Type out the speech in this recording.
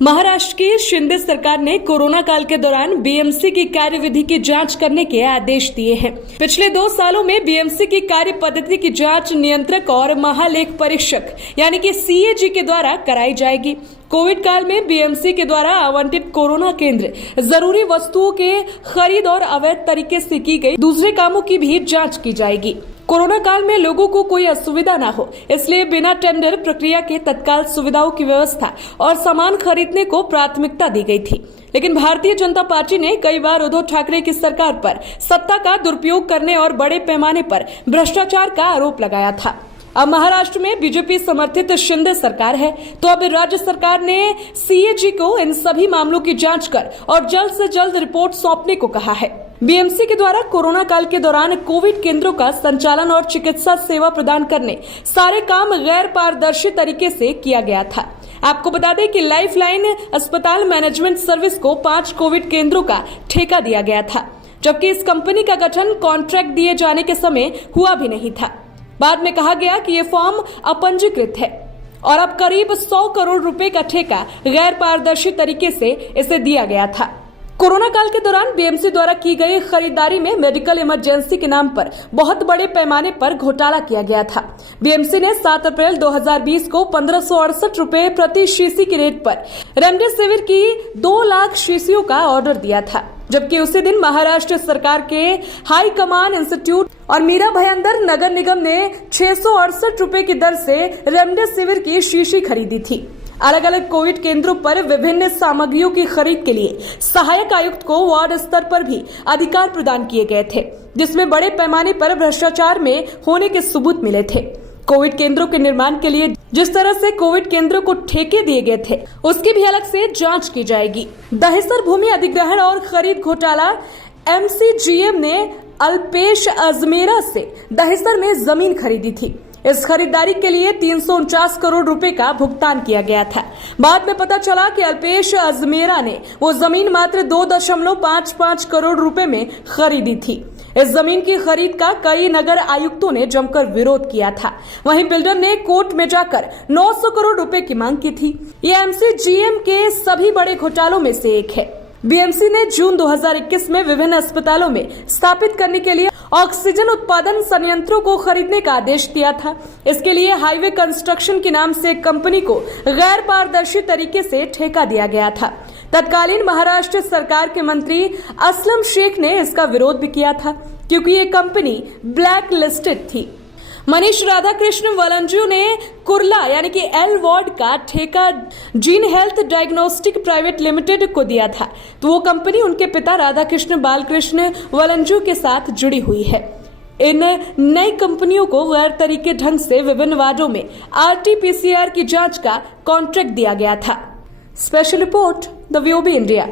महाराष्ट्र की शिंदे सरकार ने कोरोना काल के दौरान बीएमसी की कार्यविधि की जांच करने के आदेश दिए हैं। पिछले 2 सालों में बीएमसी की कार्य पद्धति की जांच नियंत्रक और महालेख परीक्षक यानी कि सीएजी के द्वारा कराई जाएगी। कोविड काल में बीएमसी के द्वारा आवंटित कोरोना केंद्र, जरूरी वस्तुओं के खरीद और अवैध तरीके से की गई दूसरे कामों की भी जांच की जाएगी। कोरोना काल में लोगों को कोई असुविधा न हो, इसलिए बिना टेंडर प्रक्रिया के तत्काल सुविधाओं की व्यवस्था और सामान खरीदने को प्राथमिकता दी गई थी। लेकिन भारतीय जनता पार्टी ने कई बार उद्धव ठाकरे की सरकार पर सत्ता का दुरुपयोग करने और बड़े पैमाने पर भ्रष्टाचार का आरोप लगाया था। अब महाराष्ट्र में बीजेपी समर्थित शिंदे सरकार है, तो अब राज्य सरकार ने सीएजी को इन सभी मामलों की जांच कर और जल्द से जल्द रिपोर्ट सौंपने को कहा है। बीएमसी के द्वारा कोरोना काल के दौरान कोविड केंद्रों का संचालन और चिकित्सा सेवा प्रदान करने सारे काम गैर पारदर्शी तरीके से किया गया था। आपको बता दें कि लाइफलाइन अस्पताल मैनेजमेंट सर्विस को 5 कोविड केंद्रों का ठेका दिया गया था, जबकि इस कंपनी का गठन कॉन्ट्रैक्ट दिए जाने के समय हुआ भी नहीं था। बाद में कहा गया कि ये फॉर्म अपंजीकृत है और अब करीब 100 करोड़ रुपए का ठेका गैर पारदर्शी तरीके से इसे दिया गया था। कोरोना काल के दौरान बीएमसी द्वारा की गई खरीदारी में मेडिकल इमरजेंसी के नाम पर बहुत बड़े पैमाने पर घोटाला किया गया था। बीएमसी ने 7 अप्रैल 2020 को 1568 रुपए प्रति शीशी की रेट पर रेमडेसिविर की 2 लाख शीशियों का ऑर्डर दिया था, जबकि उसी दिन महाराष्ट्र सरकार के हाई कमान इंस्टीट्यूट और मीरा भयंदर नगर निगम ने 668 रुपए की दर से रेमडेसिविर की शीशी खरीदी थी। अलग अलग कोविड केंद्रों पर विभिन्न सामग्रियों की खरीद के लिए सहायक आयुक्त को वार्ड स्तर पर भी अधिकार प्रदान किए गए थे, जिसमें बड़े पैमाने पर भ्रष्टाचार में होने के सबूत मिले थे। कोविड केंद्रों के निर्माण के लिए जिस तरह से कोविड केंद्रों को ठेके दिए गए थे, उसकी भी अलग से जांच की जाएगी। दहिसर भूमि अधिग्रहण और खरीद घोटाला। एमसीजीएम ने अल्पेश अजमेरा से दहिसर में जमीन खरीदी थी। इस खरीदारी के लिए 349 करोड़ रुपए का भुगतान किया गया था। बाद में पता चला कि अल्पेश अजमेरा ने वो जमीन मात्र 2.55 करोड़ रुपए में खरीदी थी। इस जमीन की खरीद का कई नगर आयुक्तों ने जमकर विरोध किया था। वहीं बिल्डर ने कोर्ट में जाकर 900 करोड़ रुपए की मांग की थी। ये एमसीजीएम के सभी बड़े घोटालों में से एक है। बीएमसी ने जून 2021 में विभिन्न अस्पतालों में स्थापित करने के लिए ऑक्सीजन उत्पादन संयंत्रों को खरीदने का आदेश दिया था। इसके लिए हाईवे कंस्ट्रक्शन के नाम से कंपनी को गैर पारदर्शी तरीके से ठेका दिया गया था। तत्कालीन महाराष्ट्र सरकार के मंत्री असलम शेख ने इसका विरोध भी किया था, क्योंकि ये कंपनी ब्लैक लिस्टेड थी। मनीष राधाकृष्ण वलंजू ने कुर्ला यानी कि एल वार्ड का ठेका gene health diagnostic private limited को दिया था, तो वो कंपनी उनके पिता राधाकृष्ण बालकृष्ण वलंजू के साथ जुड़ी हुई है। इन नई कंपनियों को गैर तरीके ढंग से विभिन्न वार्डों में RT-PCR की जांच का कॉन्ट्रैक्ट दिया गया था। Special report, the VOB India.